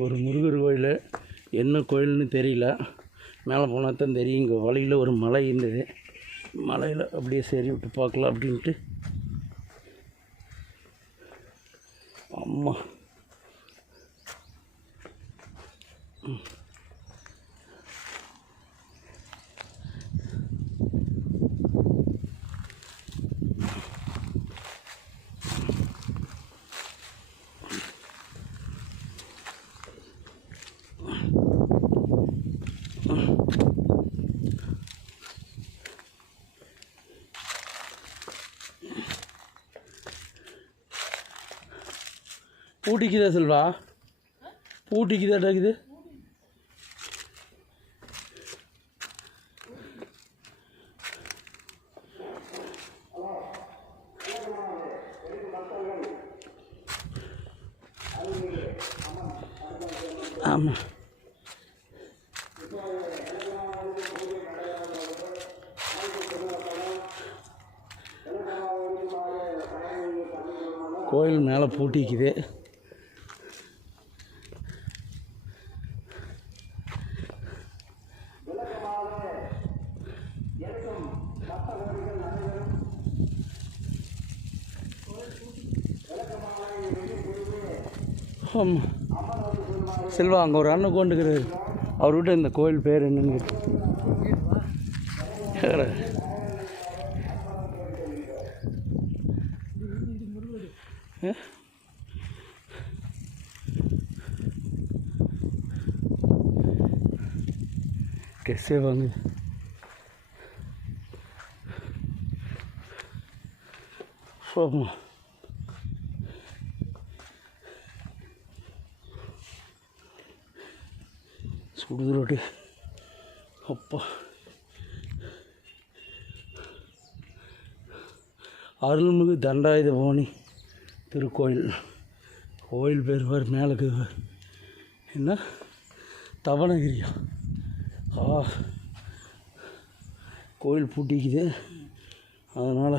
ஒரு முருகர் கோயில், என்ன கோயில்னு தெரியல. மேலே போனால் தான் தெரியும். இங்கே வழியில் ஒரு மலை இருந்தது, மலையில் அப்படியே சரி விட்டு பார்க்கலாம் அப்படின்ட்டு. அம்மா பூட்டிக்குதா செல்வா? பூட்டிக்குதாட்டா இருக்குது. ஆமாம், கோயில் மேலே பூட்டிக்குது. ஆமாம் செல்வா, அங்கே ஒரு அண்ணன் கொண்டுக்கிறாரு. அவர்கிட்ட இந்த கோயில் பேர் என்னன்னு कैसे வாங்க. ஆமாம், சுடுதலோடு அப்பா. அருள்மிகு தண்டாயுதபாணி திருக்கோயில். கோயில் பேர் வேறு மேலே என்ன தவணகிரியா? கோயில் பூட்டிக்குது, அதனால்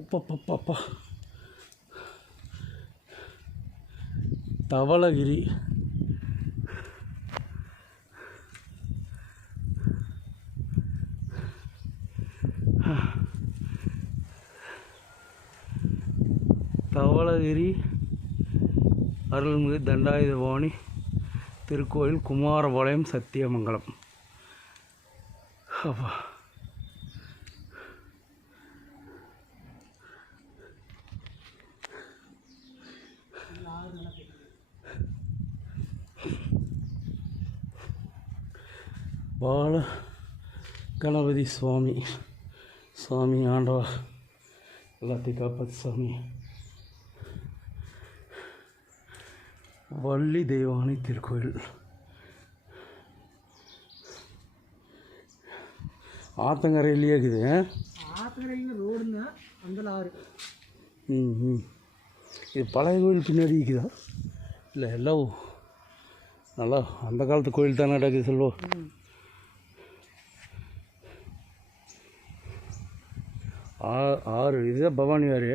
அப்பப்பப்பா தவளகிரி. தவளகிரி அருள்மிகு தண்டாயுதபாணி திருக்கோயில், குமாரபாளையம், சத்தியமங்கலம். அப்பா பால கணபதி சுவாமி. சாமி ஆண்டவா, எல்லாத்தையும் காப்பாற்று சாமி. வள்ளி தெய்வானை திருக்கோயில். ஆத்தங்கரையிலேயே இருக்குது. ஆத்தங்கரையில் ரோடுங்க, அந்த ஆறு. இது பழைய கோயில் பின்னாடி இருக்குதா? இல்லை, எல்லாம் நல்லா அந்த காலத்து கோயில் தானே நடக்குது செல்வம். ஆறு இதுதான் பவானி ஆறு.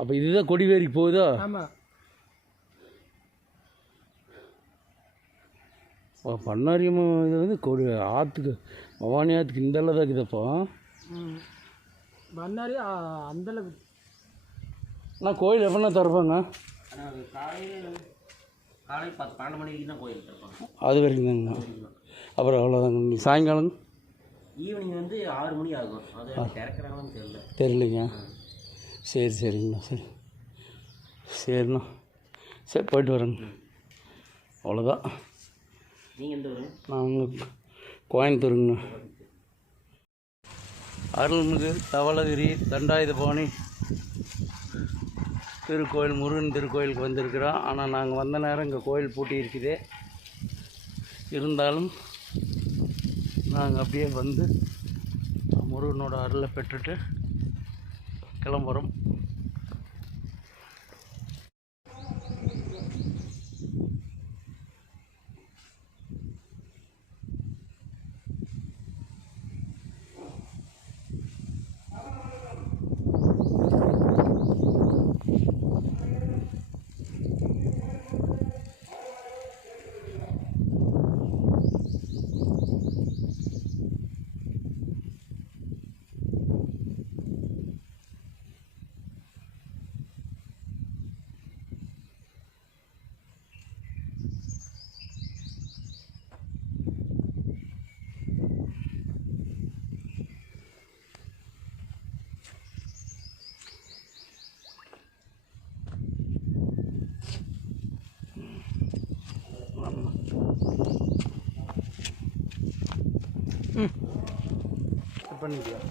அப்போ இதுதான் கொடிவேரிக்கு போகுதா? ஆமாம். பண்ணாரியம் இது வந்து கொடி ஆற்றுக்கு, பவானி ஆற்றுக்கு இந்தளவு தான் இருக்குதப்போ. பண்ணாரி அந்தளவு. அண்ணா கோயில் எப்படின்னா திறப்பாங்க? காலை 12 மணி வரைக்கும் தான் கோயில் திறப்பாங்க. அது வரைக்கும் தாங்கண்ணா. அப்புறம் அவ்வளோதாங்க. நீங்கள் சாயங்காலம் ஈவினிங் வந்து 6 மணி ஆகும். அது திறக்கிறாங்கன்னு தெரியலைங்க. சரி சரிங்கண்ணா. சரி சரிண்ணா. சரி, போய்ட்டு வரேங்க. அவ்வளோதான். நீங்கள் எந்த ஊர்? நாங்கள் கோயம்புத்தூருங்கண்ணா. அருள்மிகு தவளகிரி தண்டாயுதபாணி திருக்கோயில், முருகன் திருக்கோயிலுக்கு வந்திருக்கிறோம். ஆனால் நாங்கள் வந்த நேரம் இங்கே கோயில் பூட்டி இருக்குது. இருந்தாலும் நாங்கள் அப்படியே வந்து முருகனோட அருளை பெற்றுட்டு கிளம்புறோம். பண்ணிக்கலாம்.